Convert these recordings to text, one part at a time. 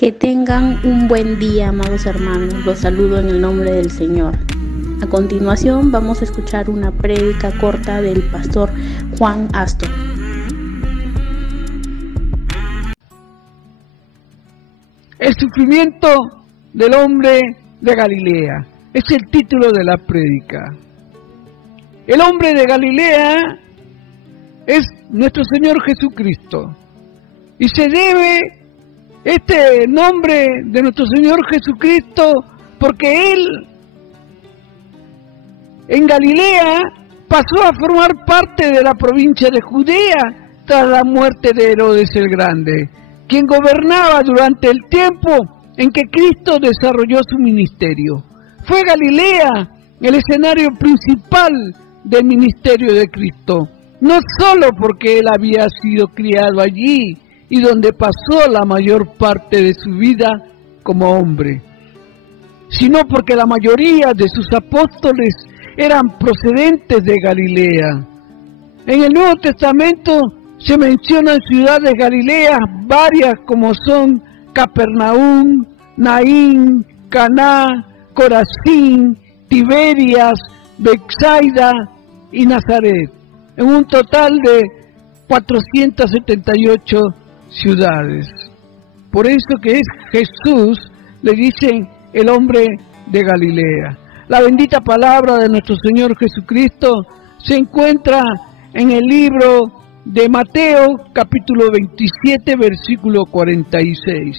Que tengan un buen día, amados hermanos. Los saludo en el nombre del Señor. A continuación vamos a escuchar una prédica corta del pastor Juan Astor. El sufrimiento del hombre de Galilea es el título de la prédica. El hombre de Galilea es nuestro Señor Jesucristo, y se debe este nombre de nuestro Señor Jesucristo porque Él en Galilea pasó a formar parte de la provincia de Judea tras la muerte de Herodes el Grande, quien gobernaba durante el tiempo en que Cristo desarrolló su ministerio. Fue Galilea el escenario principal del ministerio de Cristo, no solo porque Él había sido criado allí y donde pasó la mayor parte de su vida como hombre, sino porque la mayoría de sus apóstoles eran procedentes de Galilea. En el Nuevo Testamento se mencionan ciudades galileas varias como son Capernaum, Naín, Caná, Corazín, Tiberias, Betsaida y Nazaret, en un total de 478 ciudades. Por eso que es Jesús, le dicen el hombre de Galilea. La bendita palabra de nuestro Señor Jesucristo se encuentra en el libro de Mateo, capítulo 27, versículo 46.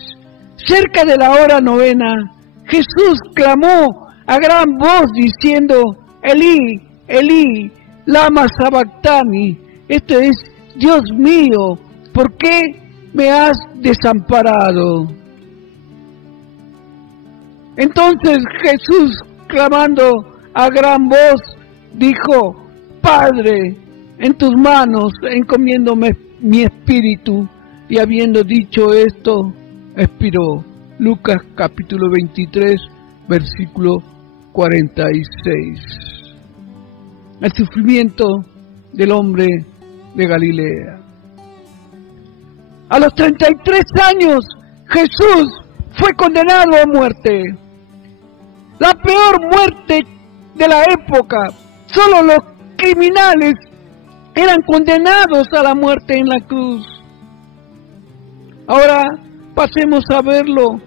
Cerca de la hora novena, Jesús clamó a gran voz diciendo: Elí, Elí, lama sabactani. Esto es: Dios mío, ¿por qué me has desamparado? Entonces Jesús, clamando a gran voz, dijo: Padre, en tus manos encomiendo mi espíritu. Y habiendo dicho esto, expiró. Lucas capítulo 23, versículo 46. El sufrimiento del hombre de Galilea. A los 33 años, Jesús fue condenado a muerte. La peor muerte de la época. Solo los criminales eran condenados a la muerte en la cruz. Ahora pasemos a verlo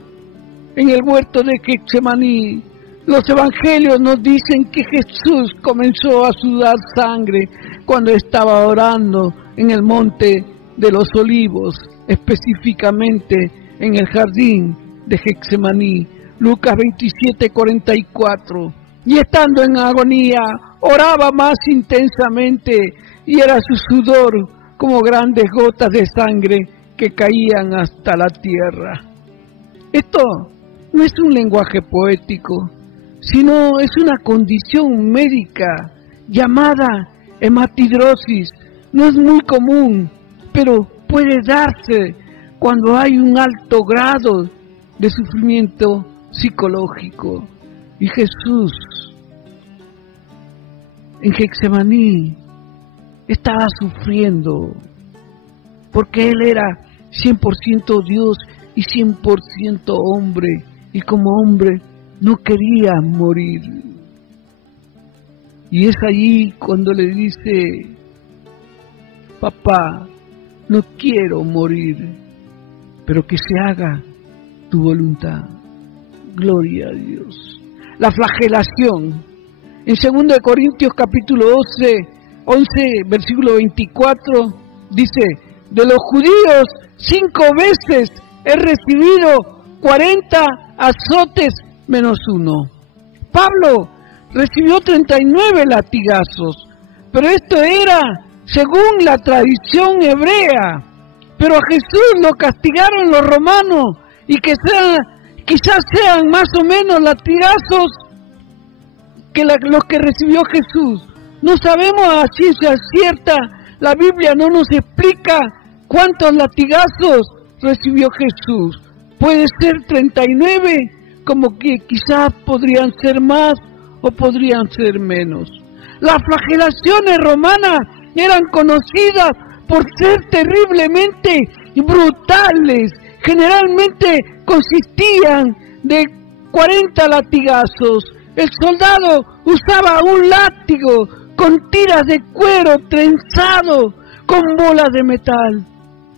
en el huerto de Getsemaní. Los evangelios nos dicen que Jesús comenzó a sudar sangre cuando estaba orando en el monte de los Olivos, específicamente en el jardín de Getsemaní. Lucas 27, 44. Y estando en agonía, oraba más intensamente, y era su sudor como grandes gotas de sangre que caían hasta la tierra. Esto no es un lenguaje poético, sino es una condición médica llamada hematidrosis. No es muy común, pero puede darse cuando hay un alto grado de sufrimiento psicológico. Y Jesús en Getsemaní estaba sufriendo porque Él era 100% Dios y 100% hombre, y como hombre no quería morir. Y es allí cuando le dice: Papá, no quiero morir, pero que se haga tu voluntad. Gloria a Dios. La flagelación. En 2 Corintios capítulo 11, versículo 24, dice: de los judíos 5 veces he recibido 40 azotes menos 1. Pablo recibió 39 latigazos, pero esto era según la tradición hebrea. Pero a Jesús lo castigaron los romanos, y quizás sean más o menos latigazos que los que recibió Jesús. No sabemos a ciencia cierta, la Biblia no nos explica cuántos latigazos recibió Jesús. Puede ser 39, como que quizás podrían ser más o podrían ser menos. Las flagelaciones romanas eran conocidas por ser terriblemente brutales. generalmente consistían de 40 latigazos. El soldado usaba un látigo con tiras de cuero trenzado con bolas de metal,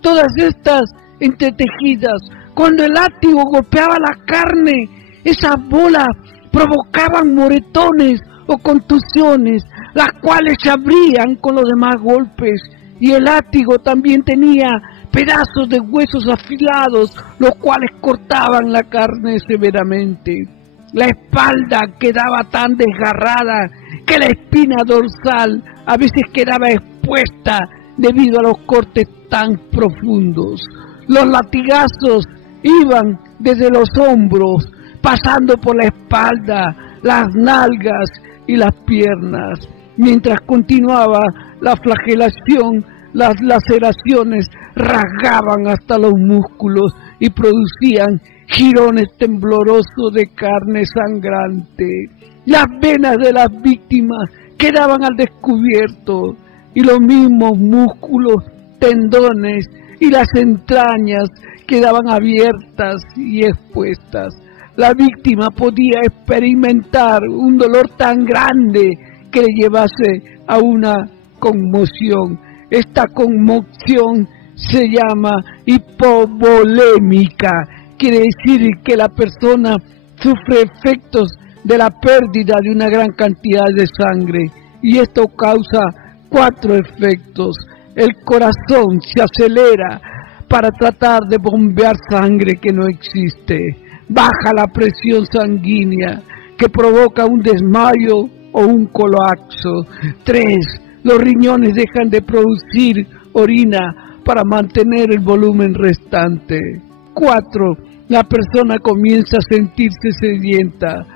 todas estas entretejidas. Cuando el látigo golpeaba la carne, esas bolas provocaban moretones o contusiones, las cuales se abrían con los demás golpes. Y el látigo también tenía pedazos de huesos afilados, los cuales cortaban la carne severamente. La espalda quedaba tan desgarrada que la espina dorsal a veces quedaba expuesta debido a los cortes tan profundos. Los latigazos iban desde los hombros, pasando por la espalda, las nalgas y las piernas. Mientras continuaba la flagelación, las laceraciones rasgaban hasta los músculos y producían jirones temblorosos de carne sangrante. Las venas de las víctimas quedaban al descubierto y los mismos músculos, tendones y las entrañas quedaban abiertas y expuestas. La víctima podía experimentar un dolor tan grande que le llevase a una conmoción. Esta conmoción se llama hipovolémica. Quiere decir que la persona sufre efectos de la pérdida de una gran cantidad de sangre, y esto causa 4 efectos. El corazón se acelera para tratar de bombear sangre que no existe. Baja la presión sanguínea, que provoca un desmayo o un colapso. 3. Los riñones dejan de producir orina para mantener el volumen restante. 4. La persona comienza a sentirse sedienta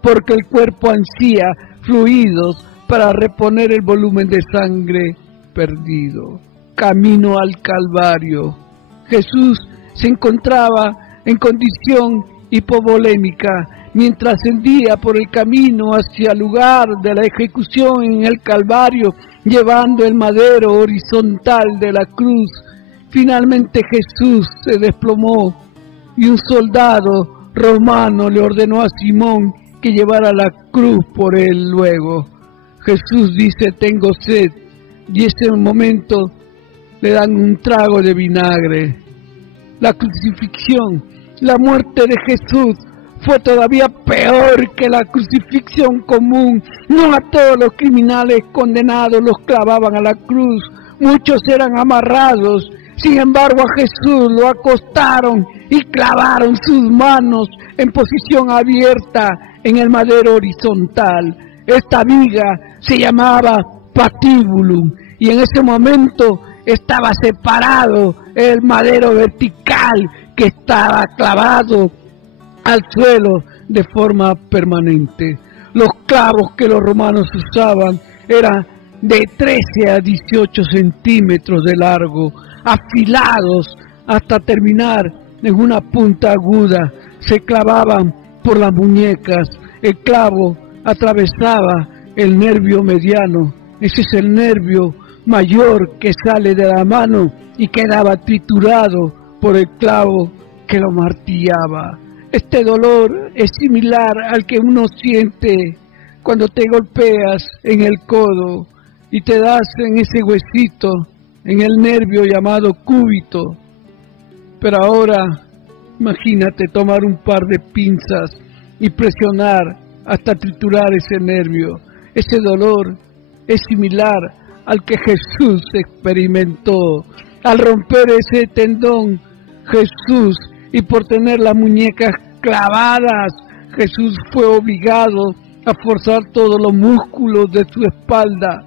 porque el cuerpo ansía fluidos para reponer el volumen de sangre perdido. Camino al Calvario. Jesús se encontraba en condición hipovolémica mientras ascendía por el camino hacia el lugar de la ejecución en el Calvario, llevando el madero horizontal de la cruz. Finalmente Jesús se desplomó y un soldado romano le ordenó a Simón que llevara la cruz por él luego. Jesús dice: tengo sed, y ese momento le dan un trago de vinagre. La crucifixión, la muerte de Jesús fue todavía peor que la crucifixión común. No a todos los criminales condenados los clavaban a la cruz, muchos eran amarrados. Sin embargo, a Jesús lo acostaron y clavaron sus manos en posición abierta en el madero horizontal. Esta viga se llamaba patibulum, y en ese momento estaba separado el madero vertical que estaba clavado al suelo de forma permanente. Los clavos que los romanos usaban eran de 13 a 18 centímetros de largo, afilados hasta terminar en una punta aguda. Se clavaban por las muñecas. El clavo atravesaba el nervio mediano. Ese es el nervio mayor que sale de la mano y quedaba triturado por el clavo que lo martillaba. Este dolor es similar al que uno siente cuando te golpeas en el codo y te das en ese huesito, en el nervio llamado cúbito. Pero ahora, imagínate tomar un par de pinzas y presionar hasta triturar ese nervio. Ese dolor es similar al que Jesús experimentó. Al romper ese tendón, Jesús, y por tener las muñecas clavadas, Jesús fue obligado a forzar todos los músculos de su espalda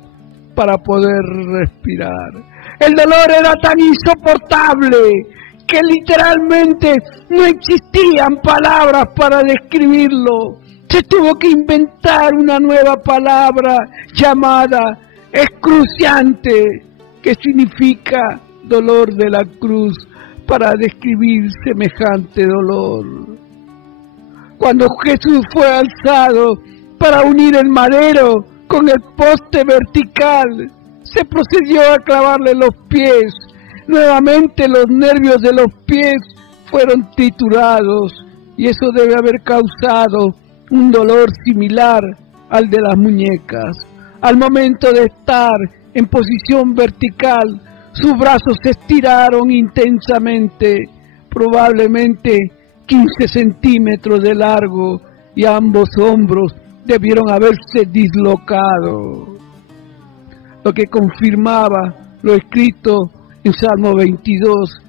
para poder respirar. El dolor era tan insoportable que literalmente no existían palabras para describirlo. Se tuvo que inventar una nueva palabra llamada excruciante, que significa dolor de la cruz, para describir semejante dolor. Cuando Jesús fue alzado para unir el madero con el poste vertical, se procedió a clavarle los pies. Nuevamente los nervios de los pies fueron triturados y eso debe haber causado un dolor similar al de las muñecas. Al momento de estar en posición vertical, sus brazos se estiraron intensamente, probablemente 15 centímetros de largo, y ambos hombros debieron haberse dislocado, lo que confirmaba lo escrito en Salmo 22,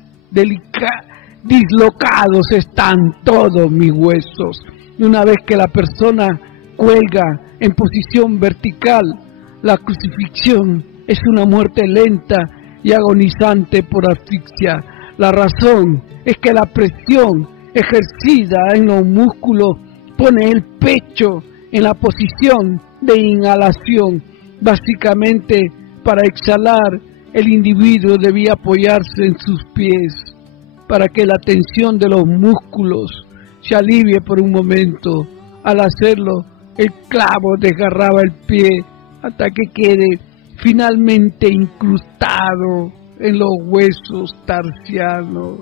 dislocados están todos mis huesos. Y una vez que la persona cuelga en posición vertical, la crucifixión es una muerte lenta y agonizante por asfixia. La razón es que la presión ejercida en los músculos pone el pecho en la posición de inhalación. Básicamente, para exhalar, el individuo debía apoyarse en sus pies para que la tensión de los músculos se alivie por un momento. Al hacerlo, el clavo desgarraba el pie hasta que quede finalmente incrustado en los huesos tarsianos.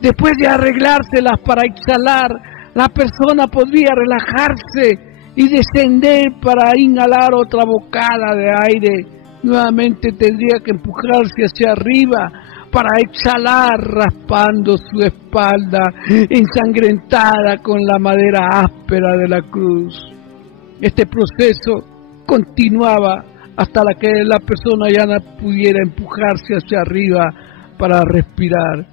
Después de arreglárselas para exhalar, la persona podría relajarse y descender para inhalar otra bocada de aire. Nuevamente tendría que empujarse hacia arriba para exhalar, raspando su espalda ensangrentada con la madera áspera de la cruz. Este proceso continuaba hasta que la persona ya no pudiera empujarse hacia arriba para respirar.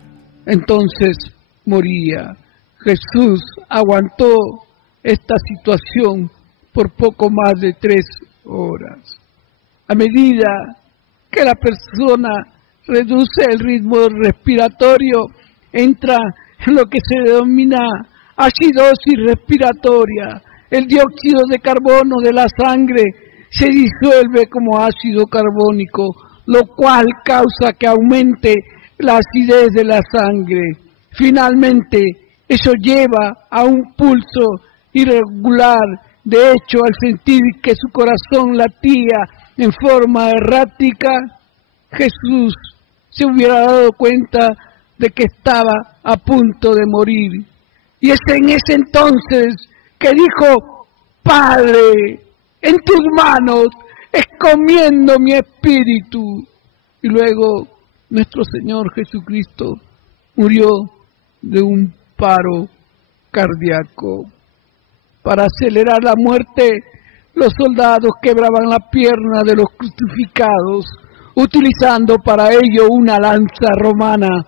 Entonces moría. Jesús aguantó esta situación por poco más de 3 horas. A medida que la persona reduce el ritmo respiratorio, entra en lo que se denomina acidosis respiratoria. El dióxido de carbono de la sangre se disuelve como ácido carbónico, lo cual causa que aumente la acidez de la sangre. Finalmente, eso lleva a un pulso irregular. De hecho, al sentir que su corazón latía en forma errática, Jesús se hubiera dado cuenta de que estaba a punto de morir. Y es en ese entonces que dijo: Padre, en tus manos encomiendo mi espíritu. Y luego nuestro Señor Jesucristo murió de un paro cardíaco. Para acelerar la muerte, los soldados quebraban la pierna de los crucificados, utilizando para ello una lanza romana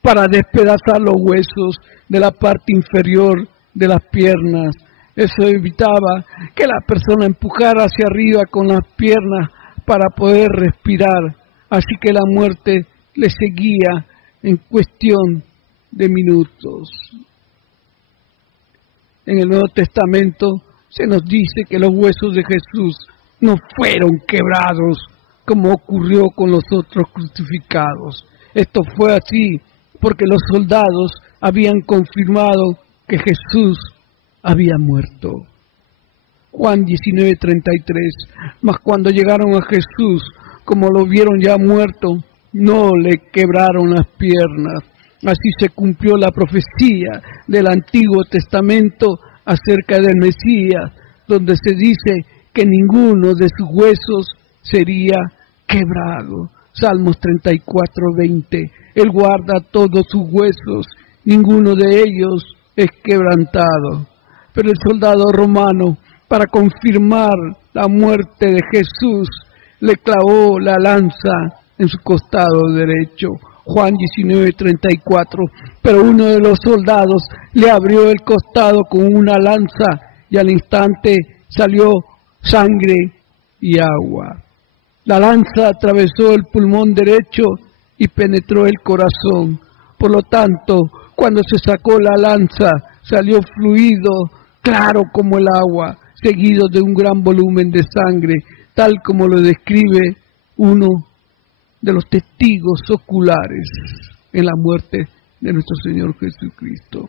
para despedazar los huesos de la parte inferior de las piernas. Eso evitaba que la persona empujara hacia arriba con las piernas para poder respirar. Así que la muerte le seguía en cuestión de minutos. En el Nuevo Testamento se nos dice que los huesos de Jesús no fueron quebrados como ocurrió con los otros crucificados. Esto fue así porque los soldados habían confirmado que Jesús había muerto. Juan 19:33. Mas cuando llegaron a Jesús, como lo vieron ya muerto, no le quebraron las piernas. Así se cumplió la profecía del Antiguo Testamento acerca del Mesías, donde se dice que ninguno de sus huesos sería quebrado. Salmos 34:20. Él guarda todos sus huesos, ninguno de ellos es quebrantado. Pero el soldado romano, para confirmar la muerte de Jesús, le clavó la lanza en su costado derecho. Juan 19:34. Pero uno de los soldados le abrió el costado con una lanza y al instante salió sangre y agua. La lanza atravesó el pulmón derecho y penetró el corazón. Por lo tanto, cuando se sacó la lanza, salió fluido claro como el agua, seguido de un gran volumen de sangre, tal como lo describe uno de los testigos oculares en la muerte de nuestro Señor Jesucristo.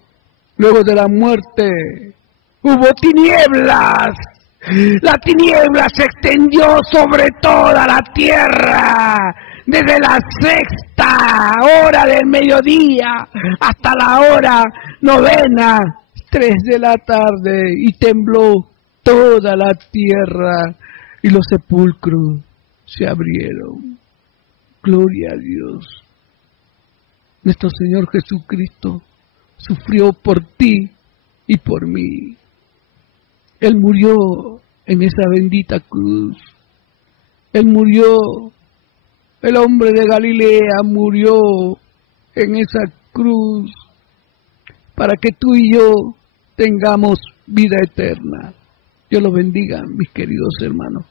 Luego de la muerte hubo tinieblas, La tiniebla se extendió sobre toda la tierra, desde la 6:00 del mediodía hasta la hora 9:00, 3 de la tarde, y tembló toda la tierra y los sepulcros se abrieron. Gloria a Dios. Nuestro Señor Jesucristo sufrió por ti y por mí. Él murió en esa bendita cruz. Él murió, el hombre de Galilea murió en esa cruz para que tú y yo tengamos vida eterna. Dios los bendiga, mis queridos hermanos.